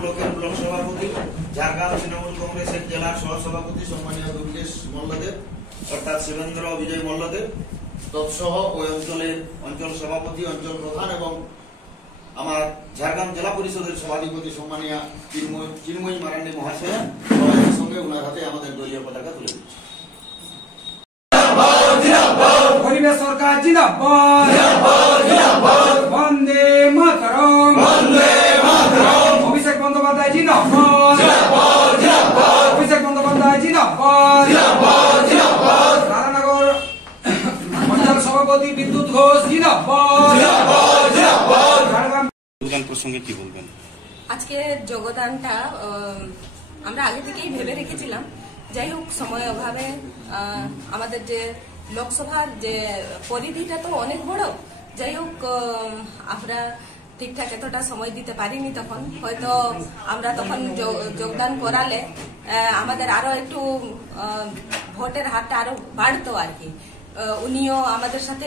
ব্লকের ব্লক সভাপতি, ঝাড়গ্রাম তৃণমূল কংগ্রেসের জেলা সহসভাপতি সম্মানীয় দুর্গেশ মল্লদেব অর্থাৎ শিবেন্দ্র বিজয় মল্লদেব তৎসহ ওই অঞ্চলের অঞ্চল সভাপতি, অঞ্চল প্রধান এবং আমার ঝাড়গ্রাম জেলা পরিষদের সভাধিপতি সম্মানীয় চিন্ময়ী মারান্ডি মহাশয়া সবাইয়ের সঙ্গে ওনার হাতে আমাদের দলীয় পতাকা তুলে দিচ্ছে। পরিবেশ সরকার জিন্দাবাদ, বন্দে মাতরম, অভিষেক বন্দ্যোপাধ্যায় জিন্দাবাদ, অভিষেক বন্দ্যোপাধ্যায় জিন্দাবাদ, রাধানগর অঞ্চল সভাপতি বিদ্যুৎ ঘোষ জিন্দাবাদ। যোগদান প্রসঙ্গে কি বলবেন? আজকে যোগদানটা আমরা আগে থেকেই ভেবে রেখেছিলাম, যাই হোক সময় অভাবে আমাদের যে লোকসভার যে পরিধিটা তো অনেক বড়, যাই হোক আমরা ঠিকঠাক এতটা সময় দিতে পারিনি। তখন হয়তো আমরা তখন যোগদান করালে আমাদের আরো একটু ভোটের হারটা আরো বাড়তো আর কি। উনিও আমাদের সাথে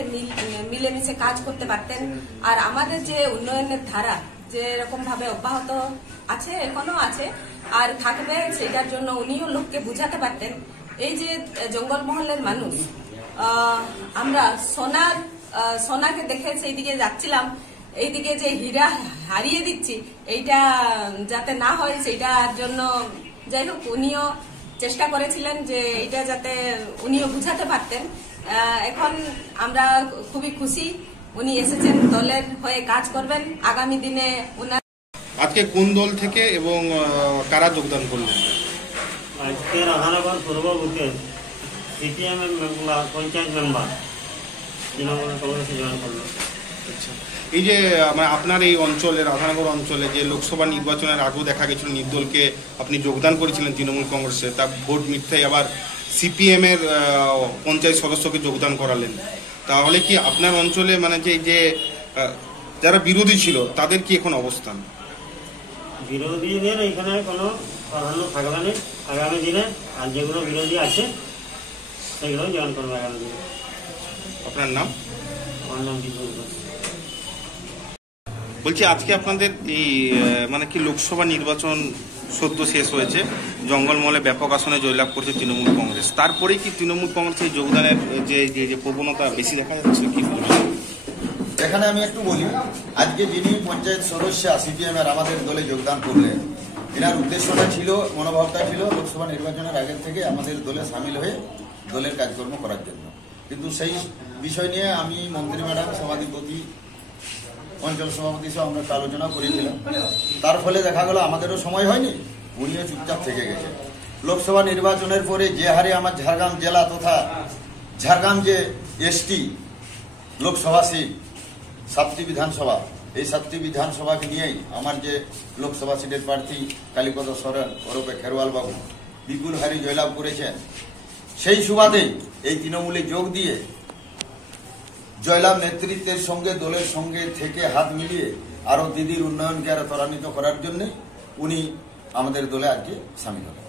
মিলেমিশে কাজ করতে পারতেন। আর আমাদের যে উন্নয়নের ধারা যে রকম ভাবে অব্যাহত আছে, এখনো আছে আর থাকবে, সেটার জন্য উনিও লোককে বুঝাতে পারতেন। এই যে জঙ্গলমহলের মানুষ, আমরা সোনাকে দেখে সেই দিকে যাচ্ছিলাম, এইদিকে যে হীরা হারিয়ে দিচ্ছি, এইটা যাতে না হয় সেইটার জন্য যাই হোক উনিও চেষ্টা করেছিলেন যে এইটা যাতে উনিও বুঝাতে পারতেন। এখন আমরা খুবই খুশি উনি এসেছেন, দলের হয়ে কাজ করবেন আগামী দিনে। আজকে কোন দল থেকে এবং কারা যোগদান করলেন? আজকে রাধানগর পূর্ব বুথে সিপিএম পঞ্চায়েত মেম্বার তৃণমূল কংগ্রেসে জয়েন করলো। আচ্ছা, এই যে আপনার এই অঞ্চলে রাধানগর অঞ্চলে যে লোকসভা নির্বাচনের আগেও দেখা গেছিল নির্দলকে আপনি যোগদান করেছিলেন তৃণমূল কংগ্রেসে, তা ভোট মিথ্যায় আবার সিপিএম এর পঞ্চায়েত সদস্যকে যোগদান করালেন, তাহলে কি আপনার অঞ্চলে মানে যে যারা বিরোধী ছিল তাদের কি এখন অবস্থান? বিরোধীদের এখানে কোনো প্রাধান্য থাকবে না আগামী দিনে, আর যেগুলো বিরোধী আছে সেগুলো জয়েন করবে আগামী দিনে। আপনার নাম? আমার নাম বিপুল ঘোষ। বলছি আজকে আপনাদের এই মানে কি লোকসভা নির্বাচন সদ্য শেষ হয়েছে, জঙ্গলমহলে ব্যাপক আসনে জয়লাভ করছে তৃণমূল কংগ্রেস, তারপরে কি তৃণমূল কংগ্রেসের যোগদানের যে প্রবণতা বেশি দেখা যাচ্ছে কি বলবেন? এখানে আমি একটু বলি, আজকে যিনি পঞ্চায়েত সদস্য সিপিএম এর আমাদের দলে যোগদান করলেন, এনার উদ্দেশ্যটা ছিল, মনোভাবটা ছিল লোকসভা নির্বাচনের আগের থেকে আমাদের দলে সামিল হয়ে দলের কাজকর্ম করার জন্য। কিন্তু সেই বিষয় নিয়ে আমি মন্ত্রী ম্যাডাম, সভাধিপতি, অঞ্চল সভাপতি সহ আমরা একটা আলোচনা করেছিলাম। তার ফলে দেখা গেল আমাদেরও সময় হয়নি, উনিও চুপচাপ থেকে গেছে। লোকসভা নির্বাচনের পরে যে হারে আমার ঝাড়গ্রাম জেলা তথা ঝাড়গ্রাম যে এসটি লোকসভা সিট 7টি বিধানসভা, এই 7টি বিধানসভাকে নিয়েই আমার যে লোকসভা সিটের প্রার্থী কালীপদ সরেন ওরফে খেরওয়াল বাবু বিপুল হারে জয়লাভ করেছেন। সেই সুবাদে এই তৃণমূলে যোগ দিয়ে জয়লাভ নেতৃত্বের সঙ্গে দলের সঙ্গে থেকে হাত মিলিয়ে আরো দিদির উন্নয়নকে আরো ত্বরান্বিত করার জন্য উনি আমাদের দলে আজকে সামিল হলেন।